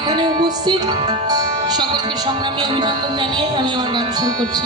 এখানে উপস্থিত সকলকে সংগ্রামী অভিনন্দন জানিয়ে আমি আমার গান শুরু করছি।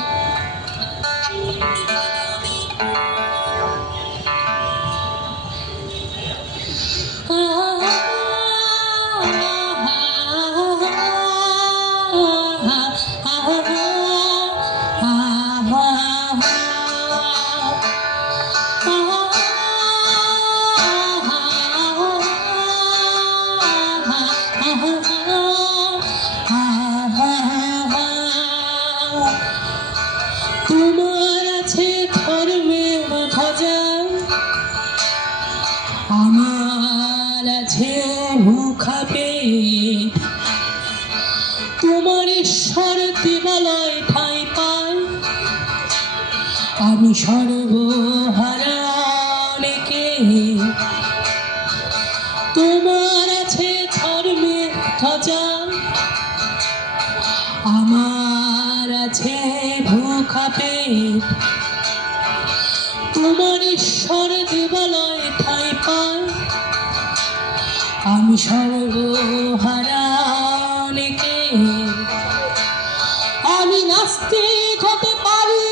তোমার আছে ধর্মের ধ্বজা, আমার আছে ভুখা পেট। তোমার ঈশ্বর দেবালয় ঠাঁই পায়, আমি সর্বহারা অনেকে। তোমার আছে ধর্মের ধ্বজা, আমার আছে ভুখা পেট। তোমার ঈশ্বর দেবালয় ঠাঁই পায়, আমি সর্বহারা অনেকে। আমি নাস্তিক হতে পারি,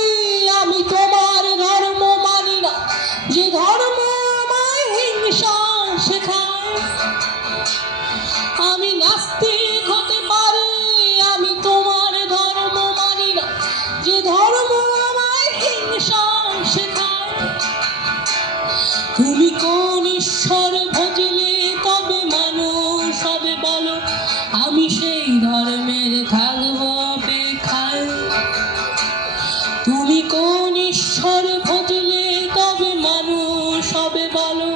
আমি তোমার ধর্ম মানি না, যে ধর্ম আমায় হিংসা শেখায়। আমি নাস্তিক হতে পারি, আমি তোমার ধর্ম মানি না, যে ধর্ম আমায় হিংসা শেখায়। তুমি কোন ঈশ্বর ভজলে তবে মানুষ হবে বলো, আমি সেই ধর্মের থাকবো অপেক্ষায়। তুমি কোন ঈশ্বর ভজলে তবে মানুষ হবে বলো,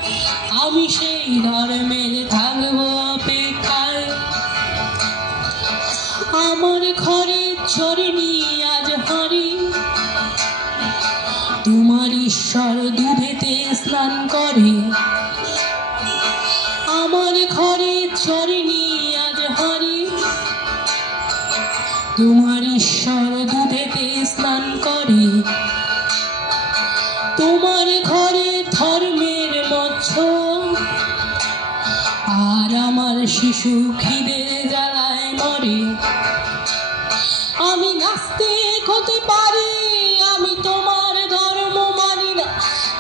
আমি সেই ধর্মের থাকবো অপেক্ষায়। আমার ঘরে চরেনি আজ হাঁড়ি, তোমার ঈশ্বর দুধেতে স্নান করে। আমার ঘরে চরেনি আজ হাঁড়ি, তোমার ঈশ্বর দুধেতে স্নান করে। তোমার ঘরে ধর্মের মৎস্য, আর আমার শিশু খিদে জ্বালায় মরে। আমি নাস্তিক হতে পারি, আমি তোমার ধর্ম মানি না,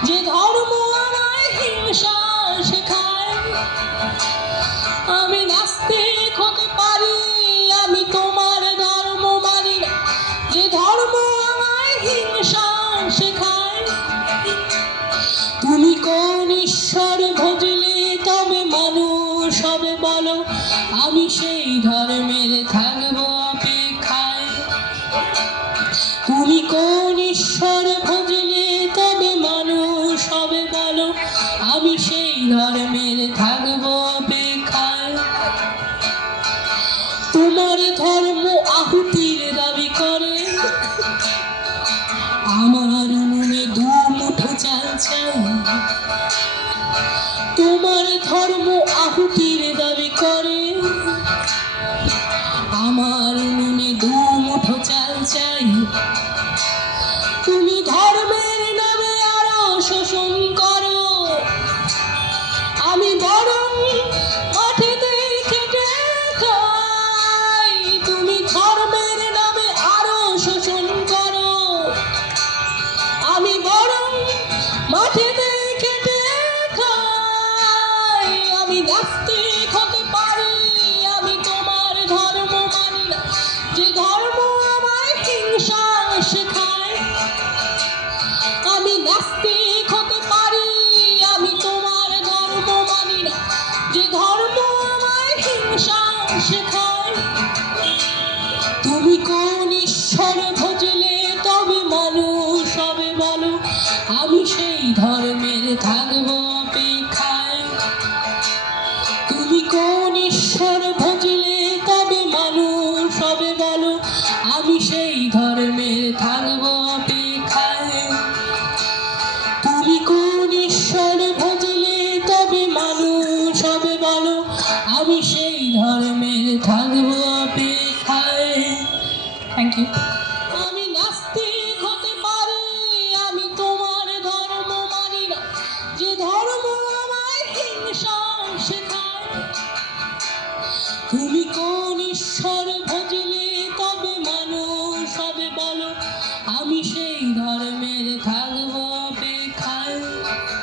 যে ধর্ম আমায় হিংসা শেখায়। আমি নাস্তিক হতে পারি, আমি তোমার ধর্ম মানি না, যে ধর্ম আমায় হিংসা শেখায়। তুমি কোন ঈশ্বর ভজলে তবে মানুষ হবে বলো, আমি সেই ধর্মের থাকবো অপেক্ষায়। তুমি কোন ঈশ্বর ভজলে তবে মানুষ হবে বলো, আমি সেই ধর্মের থাকবো অপেক্ষায়। তোমার ধর্ম আহুতির দাবি করে, আমার উনুনে দু মুঠো চাল চাই। তোমার ধর্ম আহুতির দাবি করে, আমার উনুনে দু মুঠো চাল চাই। তুমি ধর্মের নামে আরো শোষণ করো, আমি বরং মাঠেতে খেটে খাই। তুমি ধর্মের নামে আরো শোষণ করো, আমি বরং মাঠেতে খেটে খাই। আমি নাস্তিক হতে পারি, আমি তোমার ধর্ম মানি না, যে ধর্ম আমায় হিংসা শেখায়। আমি নাস্তিক হতে পারি, আমি তোমার ধর্ম মানি না, যে ধর্ম আমায় হিংসা শেখায়। তুমি কোন ঈশ্বর ভজলে তবে মানুষ হবে বলো, আমি সেই ধর্মের থাকবো অপেক্ষায়। তুমি কোন ঈশ্বর ভজলে তবে মানুষ হবে বলো, আমি সেই ধর্মের থাকবো অপেক্ষায়। তুমি কোন ঈশ্বর ভজলে তবে মানুষ হবে বলো, আমি সেই ধর্মের থাকবো অপেক্ষায়। Thank you. আমি নাস্তিক হতে পারি, আমি তোমার ধর্ম মানি না, যে ধর্ম আমায় হিংসা শেখায়। তুমি কোন আমি সেই ধর্মে